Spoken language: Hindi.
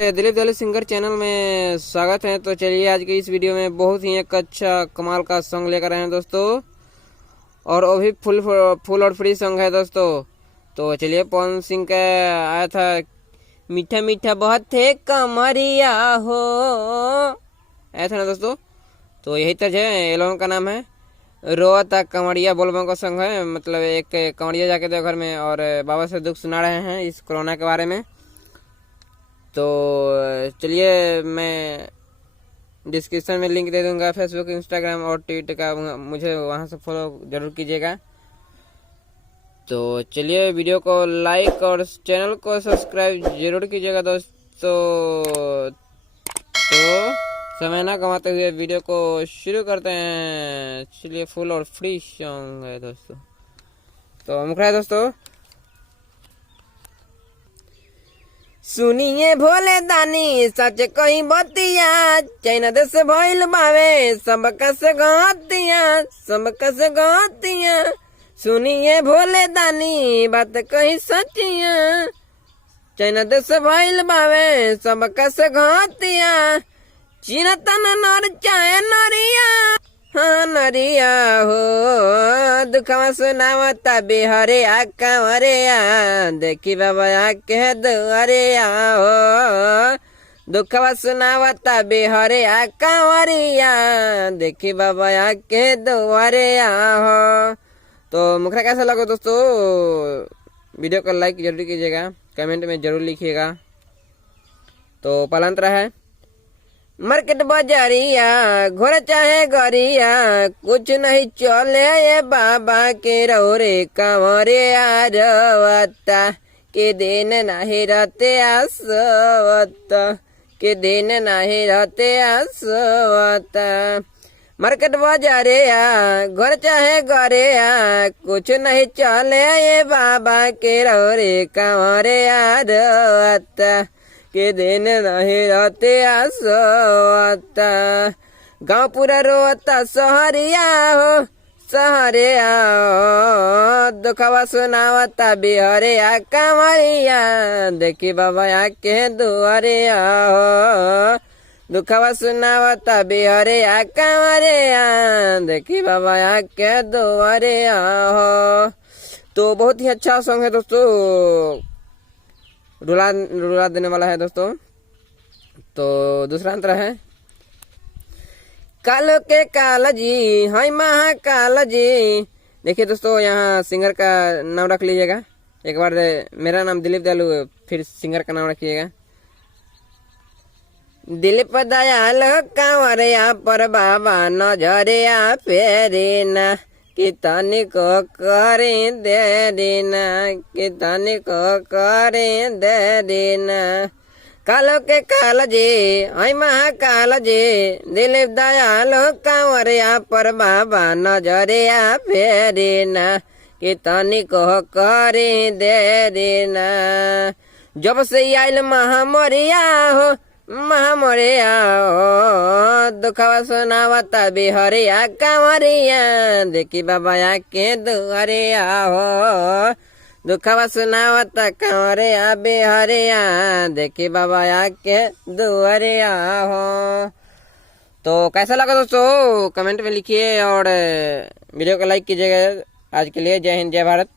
दिलीप दयालु सिंगर चैनल में स्वागत है। तो चलिए आज की इस वीडियो में बहुत ही एक अच्छा कमाल का सॉन्ग लेकर आए हैं दोस्तों, और वो भी फुल और फ्री सॉन्ग है दोस्तों। तो चलिए पवन सिंह का आया था, मीठा मीठा बहुत थे कमरिया हो, आया था ना दोस्तों। तो यही तर्ज है, एल्बम का नाम है रोता कमरिया बोलबम का सॉन्ग है। मतलब एक कमरिया जाके देवघर में और बाबा से दुख सुना रहे हैं इस कोरोना के बारे में। तो चलिए मैं डिस्क्रिप्शन में लिंक दे दूंगा फेसबुक, इंस्टाग्राम और ट्विटर का, मुझे वहां से फॉलो जरूर कीजिएगा। तो चलिए वीडियो को लाइक और चैनल को सब्सक्राइब जरूर कीजिएगा दोस्तों। तो समय ना गंवाते हुए वीडियो को शुरू करते हैं। चलिए फुल और फ्री सॉन्ग है दोस्तों। तो मुखरा है दोस्तों, सुनिए भोले दानी सच कहीं बतिया, चाइना देश भइल बावे सबका से गतिया। सुनिए भोले दानी बात कहीं सचिया, चाइना देश भइल बावे सबका से गतिया। चीना तना नर चाहे नरिया, हाँ नरिया हो, दुखवा सुनावता बिहरे आकावरे आ, देखी बाबा आके दुआरे हो, दुखवा सुनावता बिहरे आकावरिया, देखी बाबा आके दुआरे हो। तो मुखरा कैसा लगा दोस्तों? वीडियो को लाइक जरूर कीजिएगा, कमेंट में जरूर लिखिएगा। तो पलांतरा है, मार्केट बाजारिया घोड़ा चाहे गरिया, कुछ नहीं चले ये बाबा के रौरे कांवरे आरवता, के दिन नहीं रहते आसवता, के दिन नहीं रहते आसवता। मार्केट बाजारिया घोड़ा चाहे गरिया, कुछ नहीं चले ये बाबा के रौरे कांवरे आरवता, के दिन नहीं रहते आसवता। गाँव पूरा रोता सहरिया हो, सहरिया हो, दुखवा सुनावता बिहरे आ कांवरिया, देखी बाबा आके दुआरे हो, दुखवा सुनावता बिहरे आ कांवरिया, देखी बाबा आके दुआरे हो। तो बहुत ही अच्छा सॉन्ग है दोस्तों, रुला देने वाला है दोस्तों। तो दूसरा अंतर है, कालो के काला जी हाय महाकाल जी। देखिए दोस्तों, यहाँ सिंगर का नाम रख लीजिएगा। एक बार मेरा नाम दिलीप दयालु, फिर सिंगर का नाम रखिएगा। दिलीप दयाल कांवरिया पर बाबा नजरिया फेरी ना, कितनी को करे दे देना, कितनी को करे दे देना। कालो के काल जी हाय महाकाल जी, दिलीप दयाल कांवरिया पर बाबा नजरिया फेरी ना, कितनी को करे दे देना। जब से आयल महामरिया हो, महामरिया हो, दुखवा सुनावता बिहरिया कांवरिया, देखी बाबा आके दुआरिया हो, दुखवा सुनावता कांवरिया बिहरिया, देखी बाबा आके दुआरिया हो। तो कैसा लगा दोस्तों? कमेंट में लिखिए और वीडियो को लाइक कीजिएगा। आज के लिए जय हिंद जय भारत।